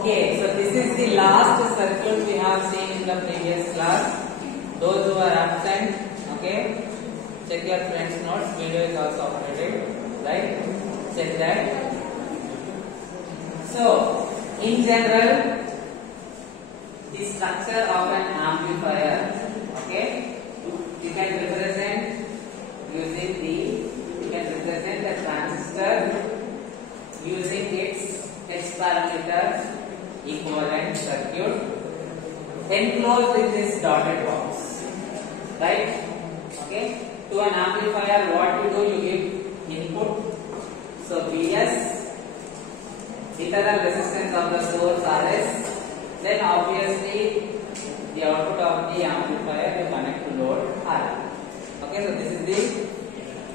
Okay, so this is the last circuit we have seen in the previous class. Those who are absent, okay, check your friends' notes. Video is also uploaded, right? Check that. So, in general, the structure of an amplifier, okay, you can represent the transistor using its H parameter equivalent circuit enclosed in this dotted box, right? Okay. To an amplifier, what you do, you give input. So Vs, internal resistance of the source Rs. Then obviously the output of the amplifier will connect to load R. Okay. So this is the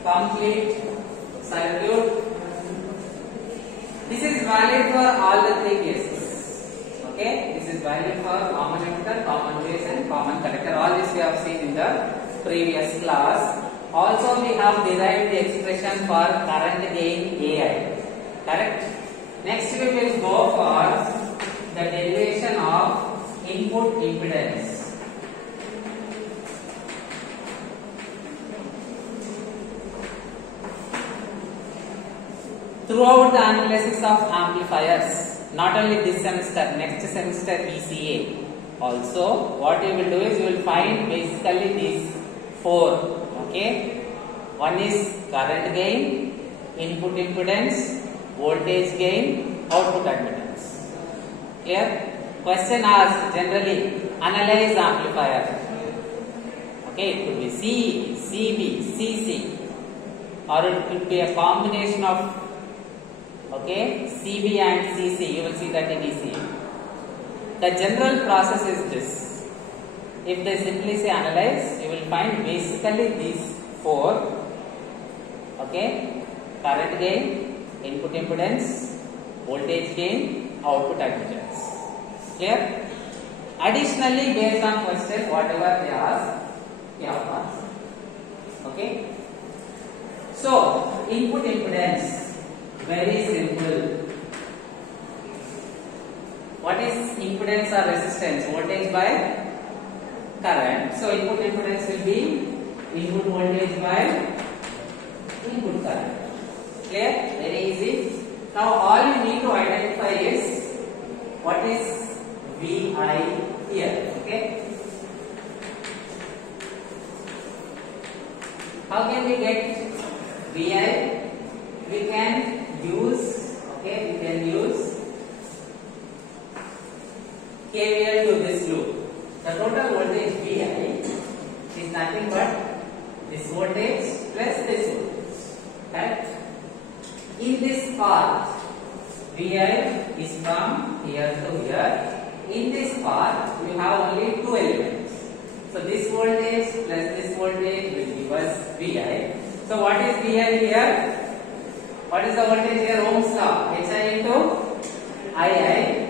complete circuit. This is valid for all the three cases. Okay, this is valid for common emitter, common base, and common collector. All this we have seen in the previous class. Also, we have derived the expression for current gain AI. Correct? Next, we will go for the derivation of input impedance. Throughout the analysis of amplifiers, not only this semester, next semester ECA, also what you will do is you will find basically these four. Okay, one is current gain, input impedance, voltage gain, output admittance. Clear? Question asked generally, analyze amplifier. Okay, it could be CE, CB, CC, or it could be a combination of CB and CC. You will see that in ECA. The general process is this. If they simply say analyze, you will find basically these four. Okay, current gain, input impedance, voltage gain, output admittance. Clear? Additionally, based on question, whatever they ask, we have asked. Okay. So, input impedance. Very simple. What is impedance or resistance? Voltage by current. So input impedance will be input voltage by input current. Clear? Very easy. Now all you need to identify is what is VI here. Okay. How can we get VI? We can use KVL to this loop. The total voltage VI is nothing but this voltage plus this voltage. Correct? In this part, VI is from here to here. In this part, we have only two elements. So this voltage plus this voltage will give us VI. So what is VI here? What is the voltage here? Ohm's law. HI into II.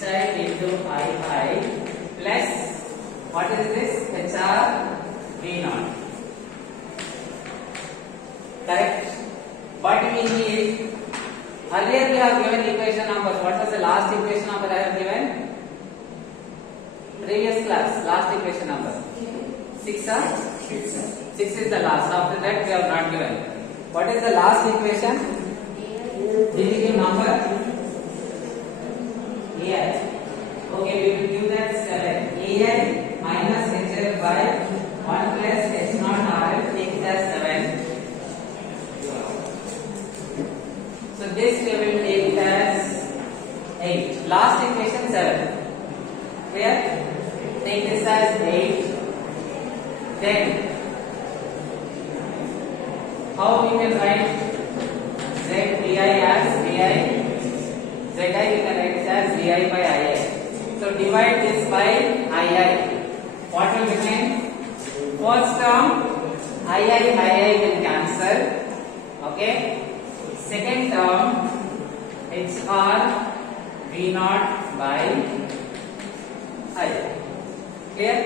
HI into II plus what is this? HR V0. Correct? But we need, earlier we have given equation numbers. What was the last equation number I have given? Previous class, last equation number. 6 or? 6 is the last. After that we have not given. What is the last equation? Did you give number? AI. Okay, we will give that 7. AI minus HF by 1 plus H0 RF, take it as 7. So this we will take it as 8. Last equation 7. Clear? Take this as 8. Then how we can write ZVI as VI? ZI we can write it as VI by II. So divide this by II. What will remain? First term II will cancel. Okay. Second term HR V0 by I. Clear?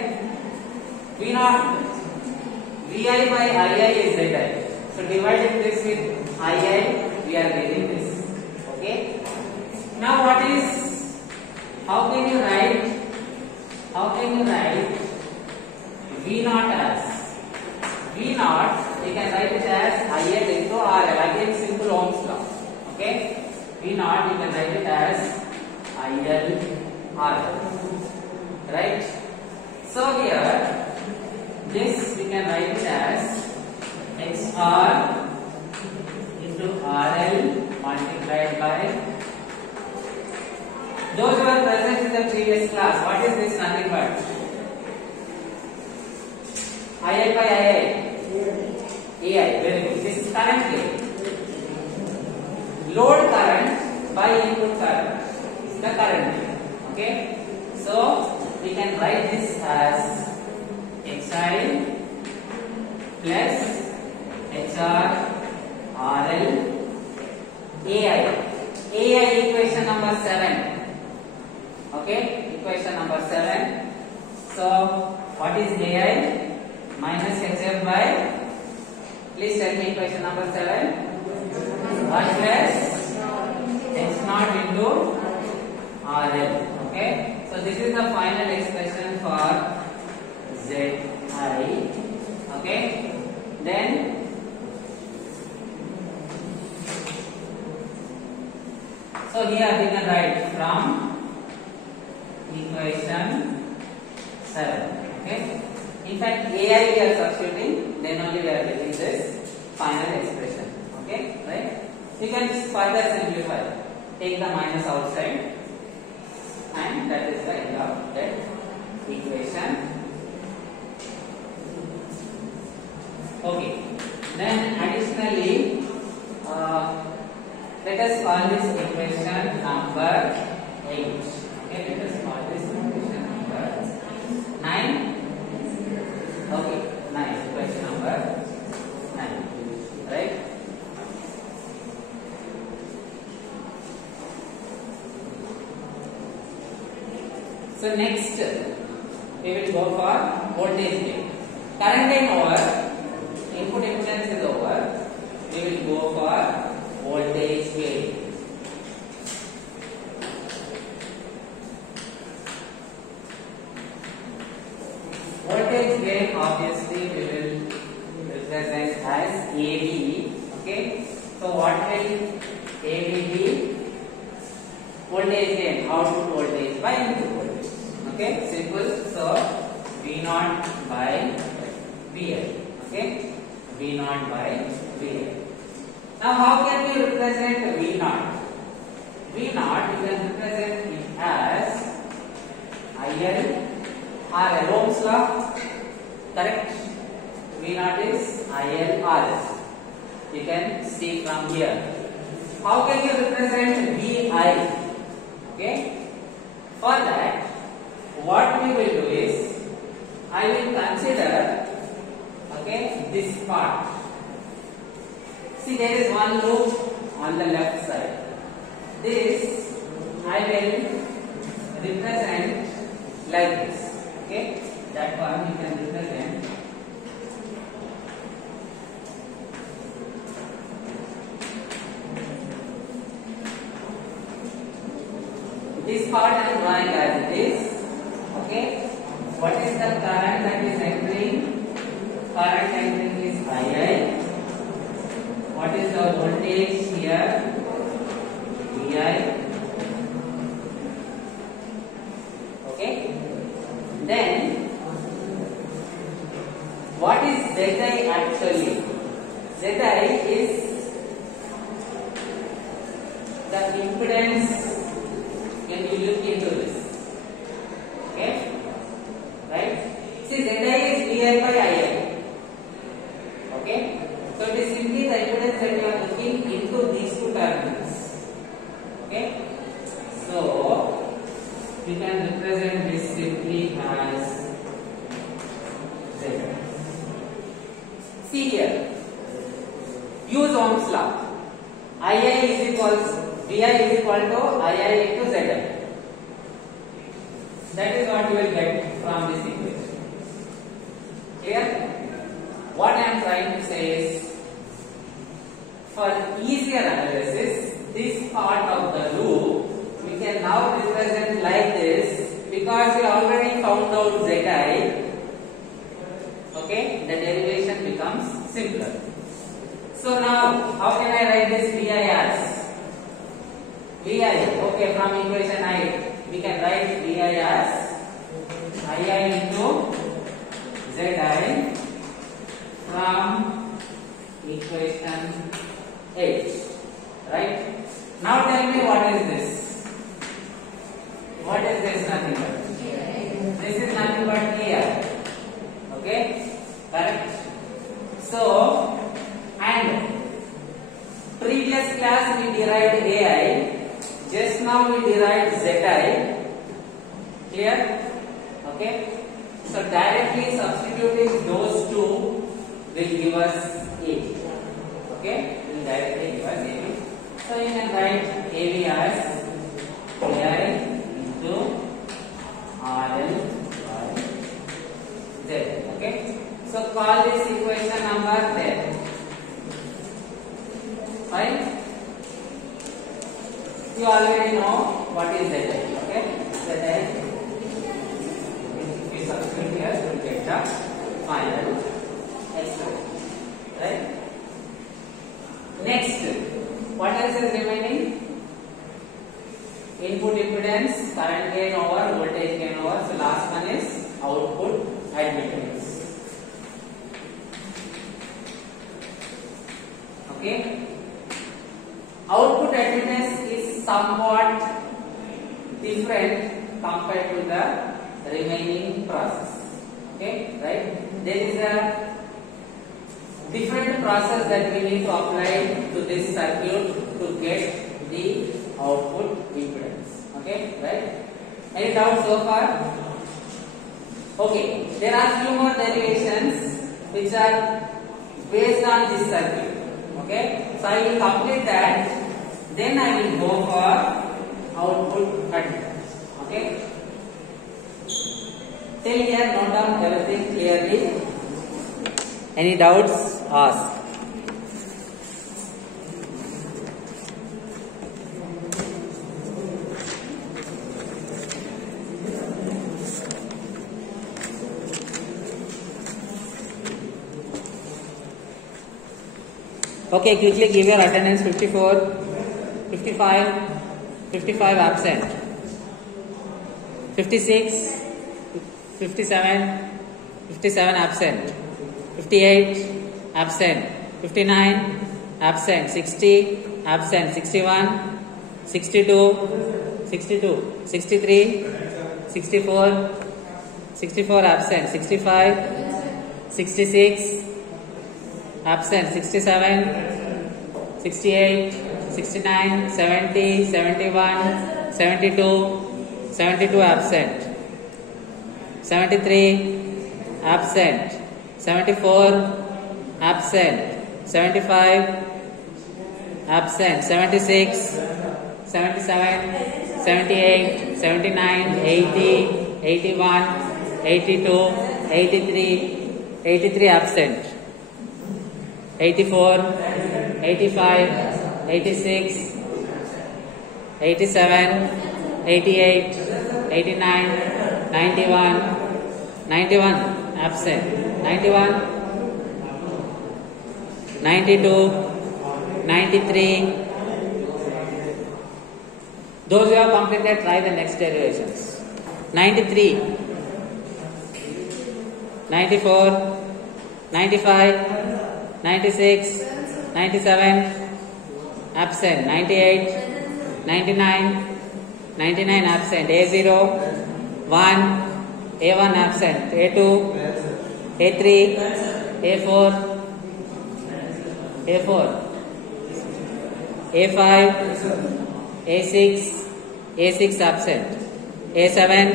V0 VI by II is ZI. So dividing this with II, we are getting this. Okay. Now what is, how can you write V naught as? V naught, you can write it as IL into RL, again simple Ohm's law. Okay? V naught, you can write it as IL RL. Right? So here, this we can write it as XR into RL multiplied by, those who are present in the previous class, what is this nothing but? IL by AI. AI, very good. This is current here. Load current by input current is the current here. Okay? So, we can write this as XI plus HR RL AI. AI equation number 7. Okay, equation number 7. So, what is AI? Minus HF by, please tell me equation number 7. 1 plus H naught into RL. Okay, so this is the final expression for ZI. Okay, then so here we can write from equation 7. Okay, in fact AI we are substituting, then only we are getting this final expression. Okay, right? You can further simplify. Take the minus outside, and that is the end of that equation. Okay. Then additionally, let us call this equation number 8. Okay, let us call this equation number 9. Okay, 9. Equation number 9. Right? So next, we will go for voltage gain. Current gain over, input impedance is over. We will go for voltage gain. Voltage gain obviously we will represent as AB. Okay. So what will AB be? Voltage gain, output voltage by input voltage. Okay, simple. So V naught by VL. Okay, V naught by VL. Now how can we represent V naught? V naught you can represent it as IL RL. Ohm's law, correct? V naught is IL RL. You can see from here. How can you represent VI? Okay, for that what we will do is I will consider, okay, this part. See, there is one loop on the left side. This I will represent like this. Okay, that one we can represent this part I am drawing as it is. Okay, what is the current that is entering? Current entering is II. What is the voltage here? VI. Okay, then what is ZI actually? ZI is the impedance when you look into this. Okay, right? See, ZI is VI by II. Okay, so it is simply the impedance that you are looking into these two terminals. Okay, so we can represent this simply as Z. See here, use Ohm's law. VI is equal to II into ZI. That is what you will get from this equation. Clear? What I am trying to say is, for easier analysis, this part of the loop can now represent like this because we already found out Zi. Okay, the derivation becomes simpler. So now, how can I write this Vi as? Vi, okay, from equation I, we can write Vi as Ii into Zi from equation 8. Right? Now tell me what is this? What is this? Nothing but. This is nothing but here. Okay? Correct? So, and previous class we derived Ai. Just now we derived Zi. Clear? Okay? So directly substituting those two will give us AB. Okay? Will directly give us AB. So you can write AB as Ai into RL by Z. Okay? So call this equation number 10. Fine? You already know what is Zi. Okay? Zi. If you substitute here, you will get the final expression. Right? Next, what else is remaining? Input impedance, current gain over voltage gain over. So last one is output admittance. Okay? Output admittance is somewhat different compared to the remaining process. Okay? Right? There is a different process that we need to apply to this circuit to get the output impedance. Okay, right? Any doubts so far? Okay, there are few more derivations which are based on this circuit. Okay, so I will complete that. Then I will go for output admittance. Okay. Till here, note down everything clearly. Any doubts? Ask. Okay, quickly give your attendance. 54, 55, 55 absent, 56, 57, 57 absent, 58 absent, 59 absent, 60 absent, 61, 62, 62, 63, 64, 64 absent, 65, 66 absent, 67, 68, 69, 70, 71, 72, 72 absent, 73 absent, 74 absent, 75 absent, 76, 77, 78, 79, 80, 81, 82, 83, 83 absent, 84, 85, 86, 87, 88, 89, 91, 91 absent, 91, 92, 93. Those who have completed, try the next derivations. 93, 94, 95, 96, 97, absent, 98, 99, 99 absent, A0, 1, A1 absent, A2, A3, A4, A4, A5, A6, A6 absent, A7,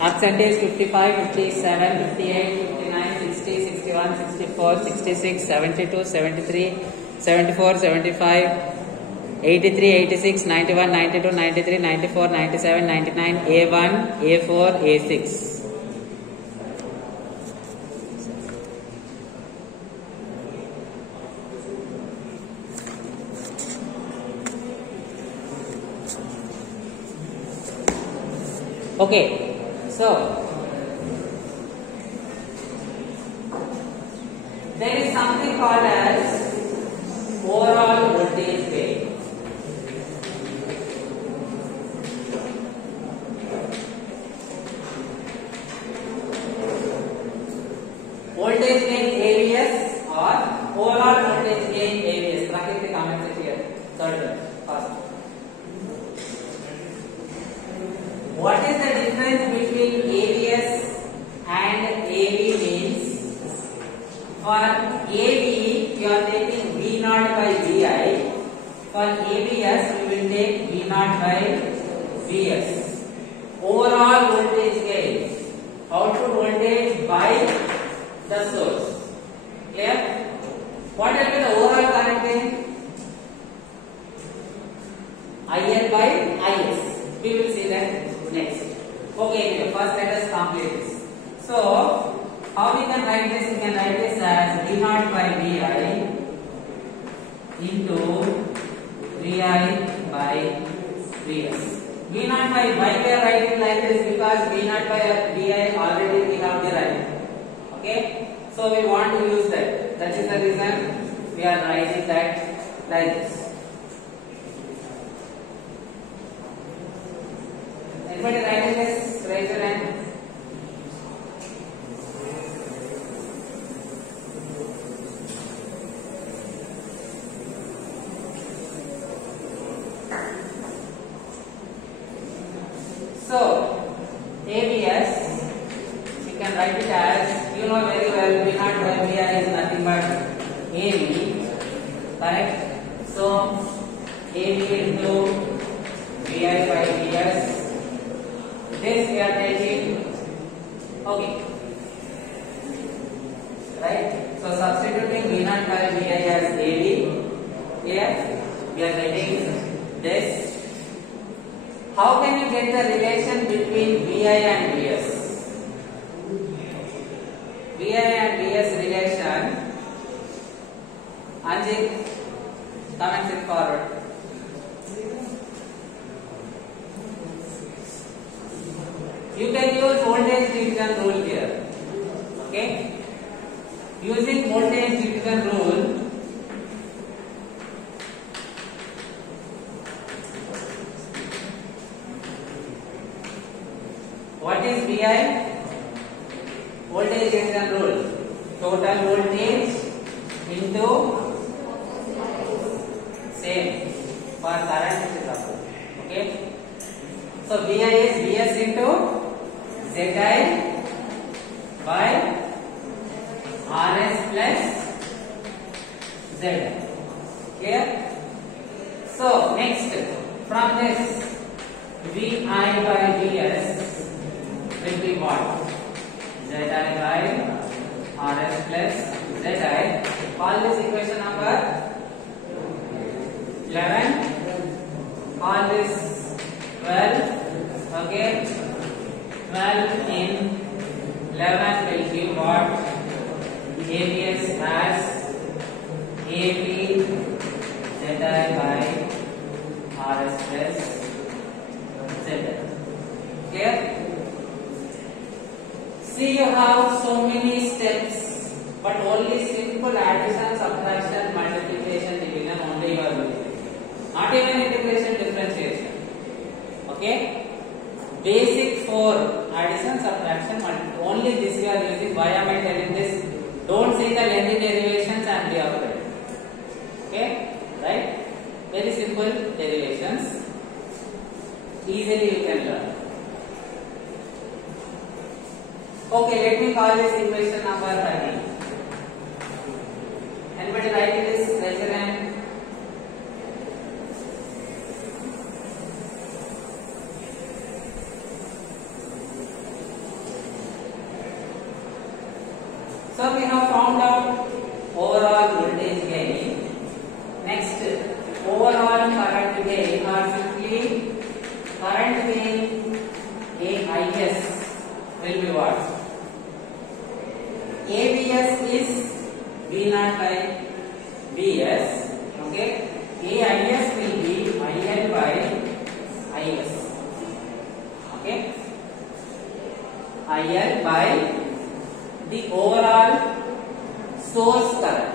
absent is 55, 57, 58, 59, 60, 61, 64, 66, 72, 73, 74, 75, 83, 86, 91, 92, 93, 94, 97, 99, A1, A4, A6. Okay, so there is something called as overall voltage gain. Voltage gain AVS or overall voltage gain AVS. Write the comment here. Third one, first. What is the difference between AVS and AV means? For AV, you are taking V naught by Vi. For AVS, we will take V naught by Vs. Overall voltage gain, output voltage by the source. Clear? What will be the overall current gain? IL by Is. We will see that next. Okay, first let us complete this. So, how we can write this? We can write this as V naught by Vi into Vi by Vs. V naught by why we are writing like this? Because V naught by Vi already we have derived. Okay, so we want to use that. That is the reason we are writing that like this. Anybody writing this? Raise your hand. So, AVS, you can write it as, you know very well, V naught by Vi is nothing but AV, correct? So, AV into Vi by Vs. This we are taking, okay, right? So, substituting V naught by Vi as AV, here we are getting this. How can you get the relation between Vi and Vs? Vi and Vs relation, Anjit, come and sit forward. You can use voltage division rule here. Okay? Using voltage division rule, what is Vi? Voltage division rule. Total voltage into same for current which is up. Okay? So Vi is Vs into Zi by Rs plus Z. Clear? So next, from this Vi by Vs will be what? Zi by Rs plus Zi. Call this equation number 11. Call this 12. Okay. 12 in 11 will give what? AVS as AV Zi by Rs plus Z. Clear? See, you have so many steps, but only simple addition, subtraction, multiplication, division only you are doing. Not even integration, differentiation. Okay? Basic 4 addition, subtraction, multiplication. Only this we are using. Why am I telling this? Don't see the lengthy derivations and be afraid. Okay? Right? Very simple derivations. Easily you can learn. Okay, let me call this equation number 30. Anybody write this? Raise your hand. So we have found out overall voltage gain. Next, overall current gain or simply current gain AIS will be what? AVS is V naught by Vs. Okay. AIS will be IL by Is. Okay. IL by the overall source current.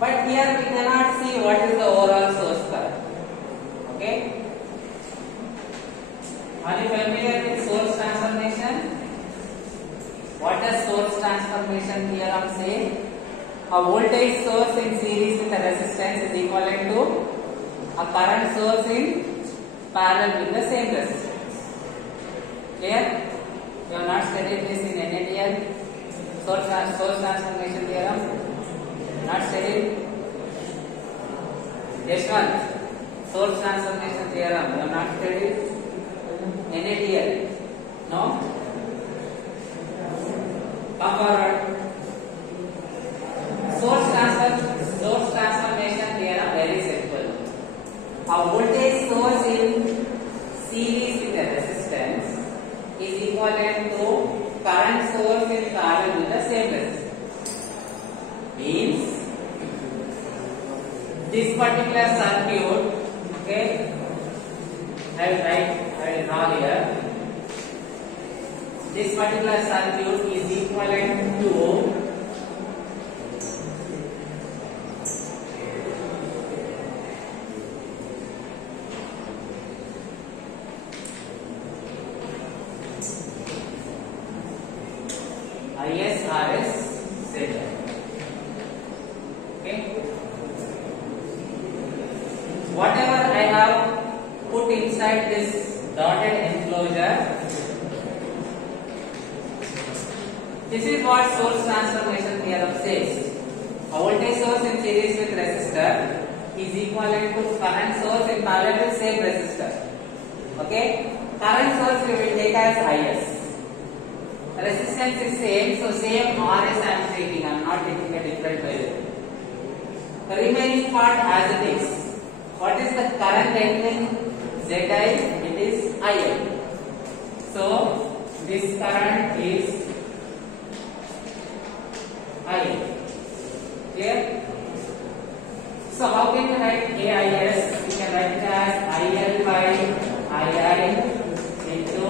But here we cannot see what is the overall source current. Okay? Are you familiar with source transformation? What does source transformation theorem say? A voltage source in series with a resistance is equivalent to a current source in parallel with the same resistance. Clear? You have not studied this in NATL. Source transformation theorem. Not studied. Yeshwant. Source transformation theorem. You have not studied NATL. No? Come forward. Source transformation theorem very simple. A voltage source in series with a resistance is equivalent to current source in parallel with the same resistance. Means this particular circuit, okay, I will draw here. This particular circuit is equivalent to ISRS Z. Okay. Whatever I have put inside this dotted enclosure, this is what source transformation theorem says. A voltage source in series with resistor is equivalent to current source in parallel with same resistor. Okay. Current source we will take as IS. Resistance is same, so same RS I am taking. I am not taking a different value. The remaining part as it is. What is the current entering ZI? It is IL. So this current is IL. Clear? So how can you write AIS? You can write it as IL by II into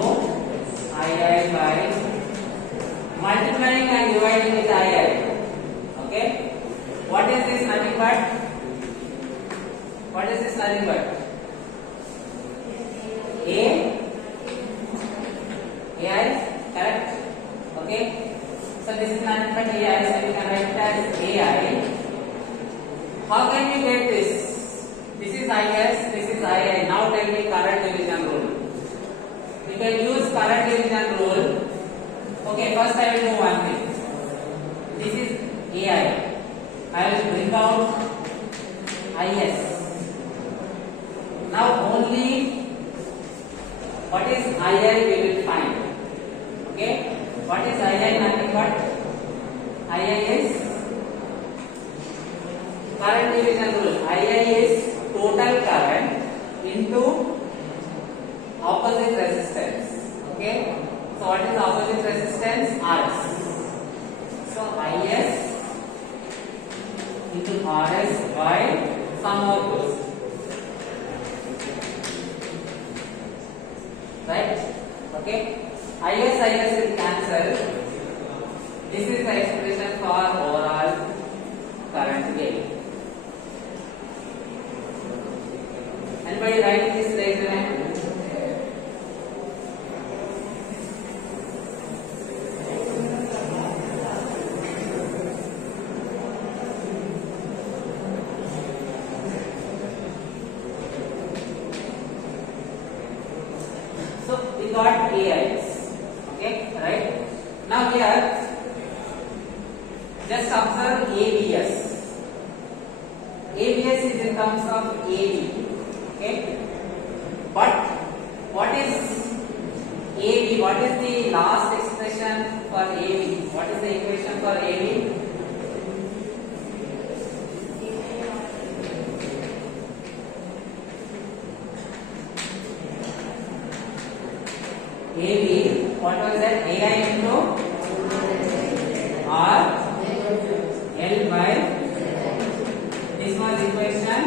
II by multiplying and dividing with IL. Okay? What is this nothing but? What is this nothing but? AI, correct? Okay? So this is nothing but AI, so we can write it as AI. How can we get this? This is IS, this is II. Now tell me current division rule. We can use current division rule. Okay, first I will do one thing. This is AI. I will bring out IS. Now only what is II we will find. Okay? What is II? Nothing but II is current division rule. II is total current into opposite resistance. Okay? So what is opposite resistance? RS. So IS into RS by sum of those. Right? Okay? IS will cancel. This is the expression for overall current gain. Anybody writing this? Raise your hand. Got AIs. Okay, right? Now here, just observe ABS. ABS is in terms of AB. Okay, but what is AB? What is the last expression for AB? What is the equation for AB? AB, what was that? AI into R L by this was equation.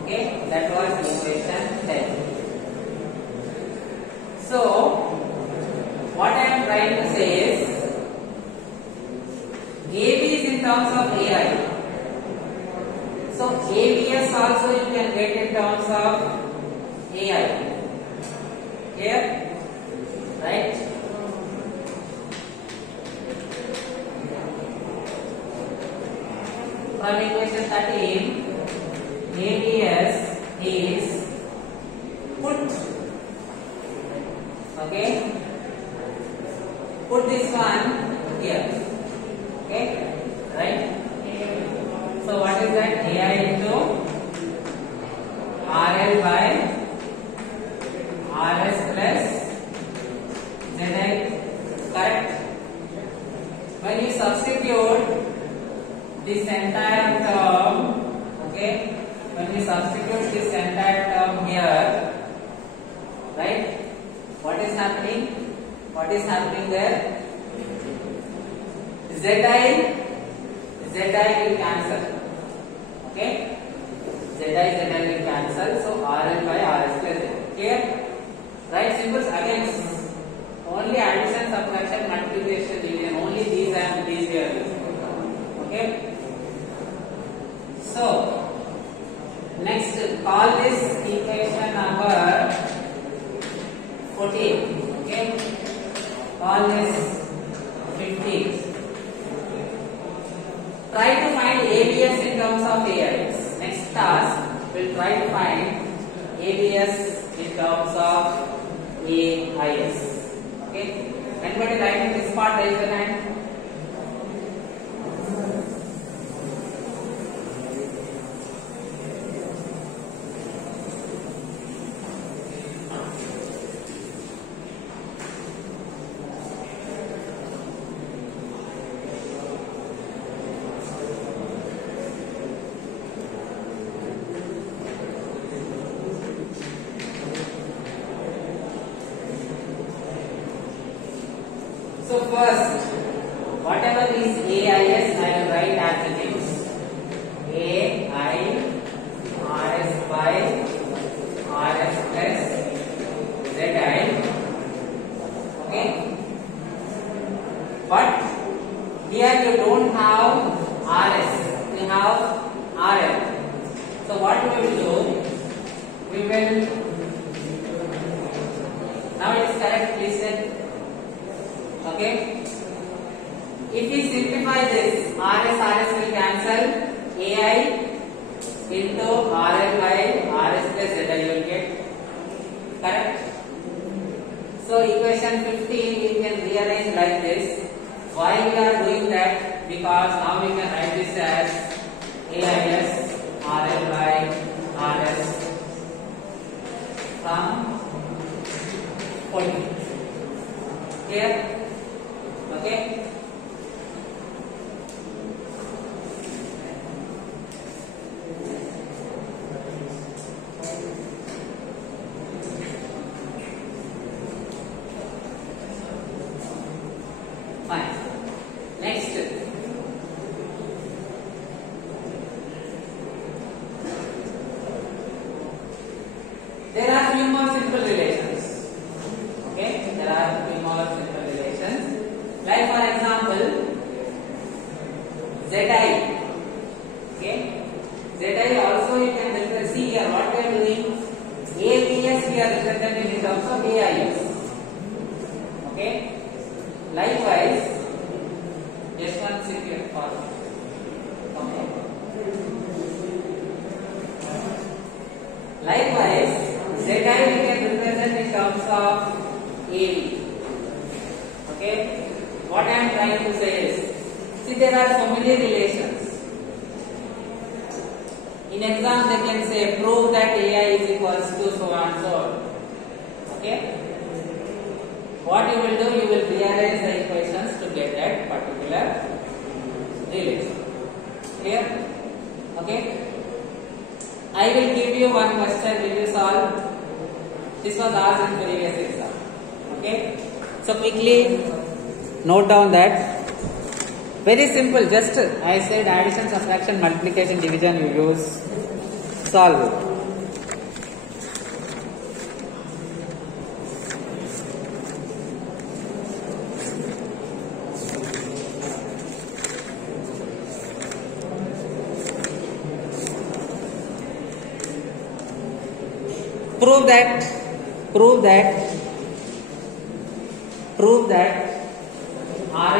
Okay, that was equation 10. also you can get in terms of AI. Here, right? From equation 13, ABS is put. Okay, put this one here. Okay, right? So what is that? AI into RL by RS plus ZL, correct? When you substitute this entire term, okay, when we substitute this entire term here, right, what is happening? What is happening there? ZI will cancel, okay, ZI will cancel, so RL by RS plus ZL, clear? Right, simple. Again, only addition, subtraction, multiplication, division, only these and these we are using, okay? So, next, call this equation number 14. Okay, call this 15. Try to find ABS in terms of AIS. Next task, we'll try to find ABS in terms of AIS. Okay, anybody writing this part, raise your hand. So first, whatever is AIS, I will write as it is. AI RS by RS plus ZI. Okay. But here you don't have RS, you have RL. So what we will do? We will. Now it is correct. Please say. Okay, if we simplify this, RS will cancel, AI into RL by RS plus ZL you will get, correct? So equation 15 we can rearrange like this. Why we are doing that? Because now we can write this as AIS RL by RS from 14. Clear? Okay. Fine. Next. There are few more simple relations. Okay, there are few more simple relations. Like for example, ZI. Okay, ZI also you can see here what we are doing. ABS we are representing in terms of AIS. Okay. Likewise, just one second for okay. Likewise, ZI we can represent in terms of AB. Okay. What I am trying to say is, see there are so many relations. In exam they can say prove that AI is equals to so and so. Okay. What you will do, you will rearrange the equations to get that particular relation. Clear? Okay. I will give you one question. Will you solve? This was asked in previous exam. Okay. So quickly note down that. Very simple. Just I said addition, subtraction, multiplication, division. You use, solve it. prove that Ri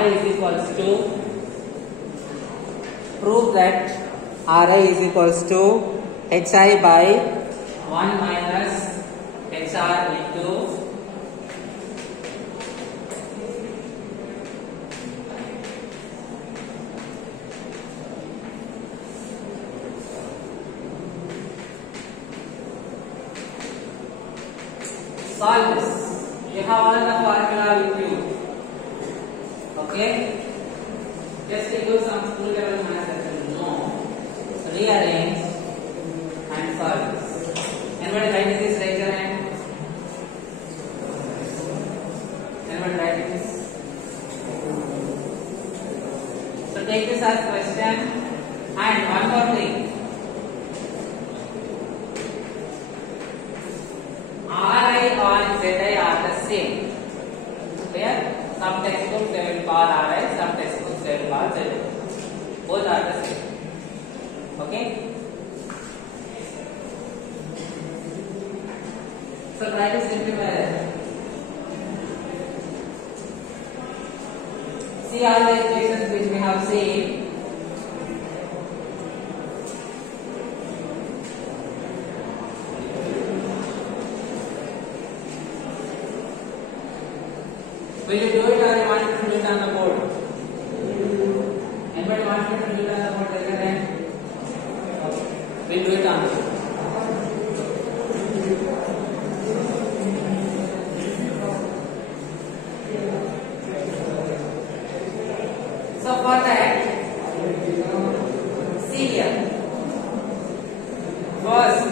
is equals to Hi by 1 minus HR into solve this. You have all the formula with you. Okay? Just to do some school level math that you know. Rearrange and solve this. Anybody writing this? Raise your hand. Anybody writing this? So take this as question. And one more thing. Ri and Zi are the same. Clear? Some textbooks they will call Ri, some textbooks they will call Zi. Both are the same. Okay? So try to simplify that. See all the equations which we have seen. Will you do it or you want me to do it on the board? Anybody wants me to do it on the board? Raise your hand. Okay. We'll do it on the board. So for that, see here. First,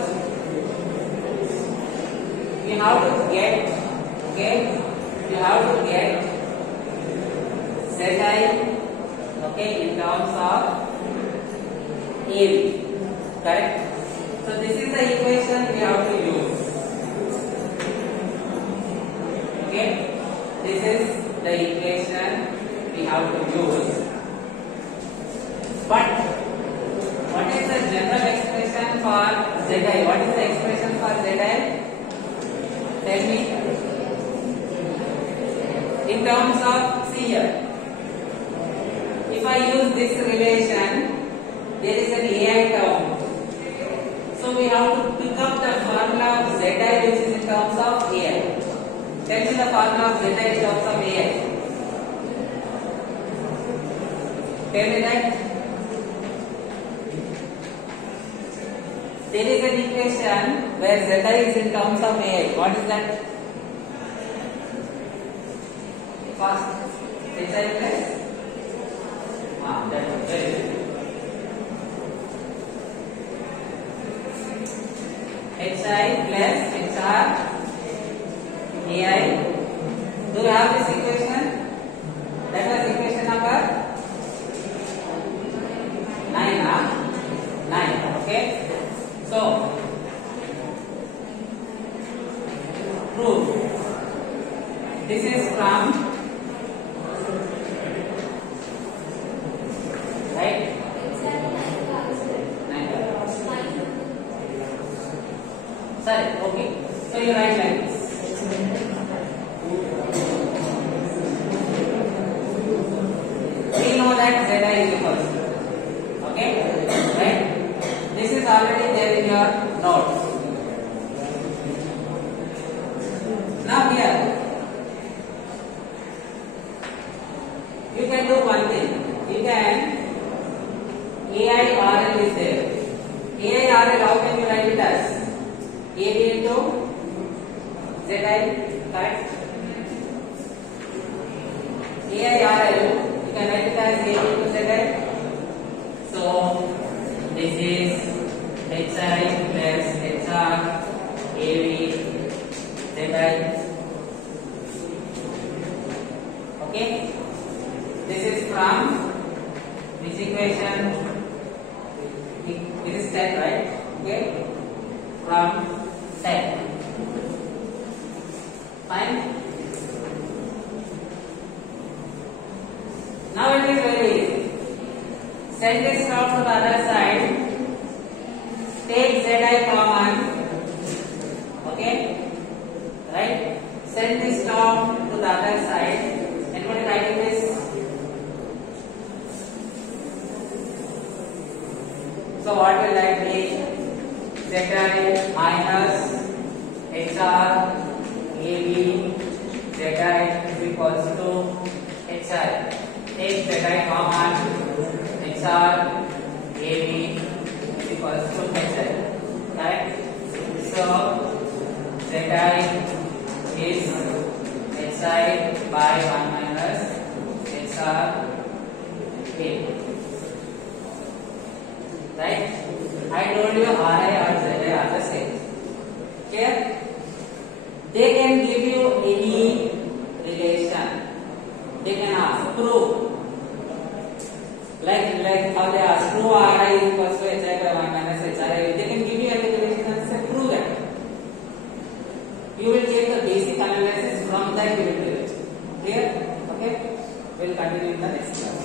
we have to get, okay? You have to get Zi, okay, in terms of AB, correct? So this is the equation we have to use. Okay, this is the equation we have to use. But what is the general expression for Zi? What is the expression for Zi? Tell me. In terms of, see here, if I use this relation, there is an AI term. So we have to pick up the formula of Zi which is in terms of AI. Tell me the formula of Zi in terms of AI. Tell me that. There is an equation where Zi is in terms of AI. What is that? Fast. Hi plus that is very good. Hi plus HR AI. Do you have this equation? That was equation number 9. 9. Okay. So prove. This is from right? Sorry, okay. So you write like this. We know that Zi is equal to, okay? Right? This is already there in your notes. Now here, you can do one thing. You can AIRL is there. AIRL, how can you write it as? AB into Zi, correct? AIRL, you can write it as AB into Zi. So this is Hi plus HR AB Zi. Okay? This is from which equation? It is 10, right? Okay? From 10. Fine? Now it is very easy. Send this out to the other side. Take Zi common. Okay? equals to XI. Take Zi common. XR AB is equals to HI. Right? So Zi is XI by 1 minus XR A. Right? I told you Ri or Zi are the same. Clear? They can give you any relation. They can ask prove. Like how they ask prove Ri is equals to Hi by 1 minus Hi. They can give you any relation and say prove that. You will take the basic analysis from that you will do it. Clear? Okay? We'll continue in the next class.